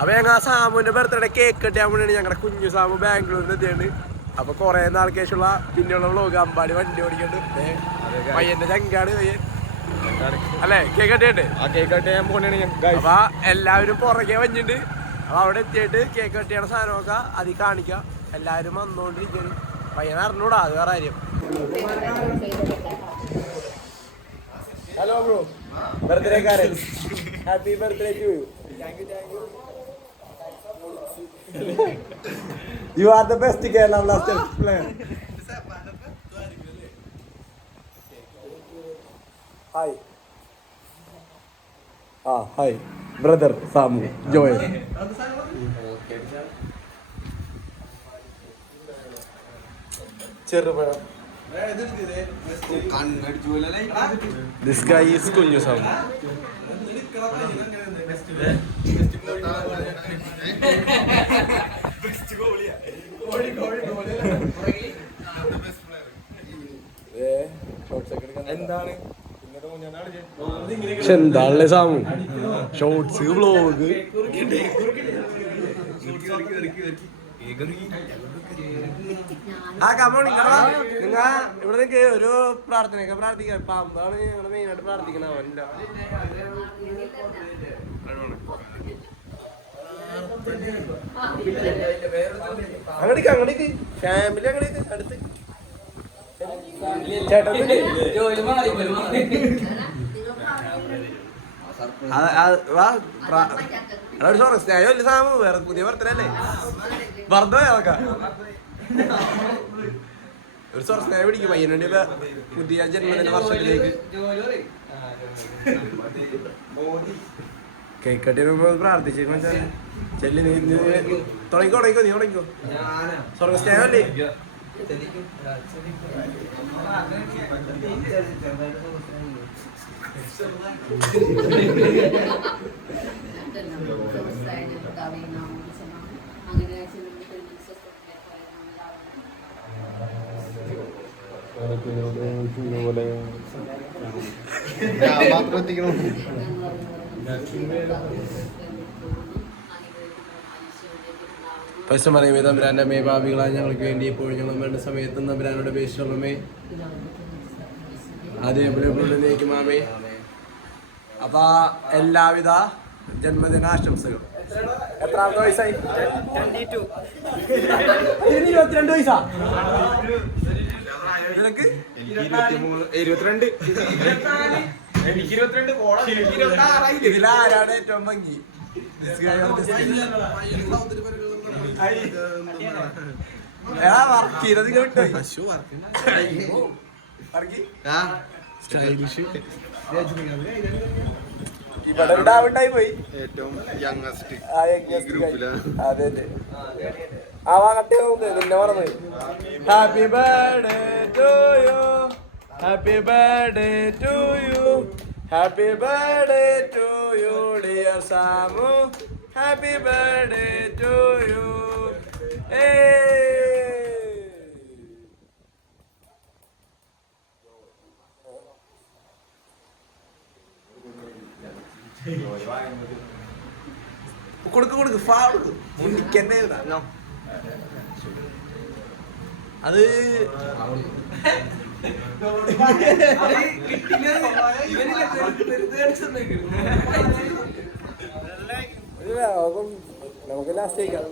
അപ്പൊ ഞങ്ങൾ ആ സാമുവിന്റെ ബർത്ത്ഡേ കേക്ക് കെട്ടിയാൻ വേണ്ടിയാണ് ഞങ്ങളുടെ കുഞ്ഞു സാമു ബാംഗ്ലൂരിൽ എത്തിയാണ്. അപ്പൊ കൊറേ നാൾക്ക് ശേഷമുള്ള പിന്നെയുള്ള വ്ളോഗ്. അമ്പാടി വണ്ടി ഓടിക്കണ്ട് പയ്യന്റെ ചങ്കാണ് പയ്യൻ അല്ലേ കേക്ക് കെട്ടിയുണ്ട്. അപ്പൊ എല്ലാവരും പുറകെ വന്നിട്ടുണ്ട്. അപ്പൊ അവിടെ എത്തിയിട്ട് കേക്ക് കെട്ടിയാണ് സാധനമൊക്കെ അതിൽ കാണിക്കാം. എല്ലാവരും വന്നുകൊണ്ടിരിക്കുന്നു. പയ്യൻ അറിഞ്ഞൂടാ, അത് വേറെ കാര്യം. ഹലോ ബ്രോ, ബർത്ത്ഡേക്കാരൻ, happy birthday to you. You are the best Kerala Blasters player. Hi. Hi. Brother Samu, Joel. This guy is Kunju Samu. എന്താണ് സാമു ഷോർട്സ് വ്ലോഗ് നിങ്ങൾ ഇവിടെ നിൽക്ക് ഒരു പ്രാർത്ഥനയൊക്കെ പ്രാർത്ഥിക്കാം. പാമ്പാണ് ഞങ്ങൾ മെയിനായിട്ട് പ്രാർത്ഥിക്കുന്നത്. അവനില്ല അങ്ങടേക്ക് അങ്ങടേക്ക് ഫാമിലി അങ്ങടേക്ക് അടുത്ത് ചേട്ടൻ സ്നേഹമല്ലേ സാമു? വേറെ പുതിയ ബർത്ത്ഡേ ബർത്ത് ഒരു സോറി സ്നേഹം പിടിക്കും പയ്യനുണ്ട് പുതിയ ജന്മദിന വർഷത്തിലേക്ക്. കേക്ക് കട്ടിന് പ്രാർത്ഥിച്ചു ചെല്ലി. നീ തുടങ്ങിക്കോ നീ തുടങ്ങിക്കോ. സ്വർഗ സ്നേഹമല്ലേ? പൈസ പറയുമേ തമ്പുരാന്റെ അമ്മേ, ഭാവികളായ ഞങ്ങൾക്ക് വേണ്ടി എപ്പോഴും ഞങ്ങൾ വേണ്ട സമയത്ത് തമ്പുരാനോട് പേശുള്ളമേ അതേപോലെ. അപ്പൊ എല്ലാവിധ ജന്മദിനാശംസകളും. എത്രാമത്തെ വയസ്സായി? 22 വയസ്സാ നിനക്ക്? 22. ഇതിലാരാണ് ഏറ്റവും ഭംഗി? വർക്ക് ചെയ്തത് കിട്ടോ? ഇവിടെ ഉണ്ടായി പോയി. അതെ ആവാകട്ടെ നിന്നെ പറഞ്ഞു. Happy birthday to you, happy birthday to you, happy birthday to you dear Samu, happy birthday to you. കൊടുക്ക് ഫാ കൊടുക്ക് മുന്നിക്കന്നെ അത് നമുക്ക് ലാസ്റ്റ് കഴിക്കാം.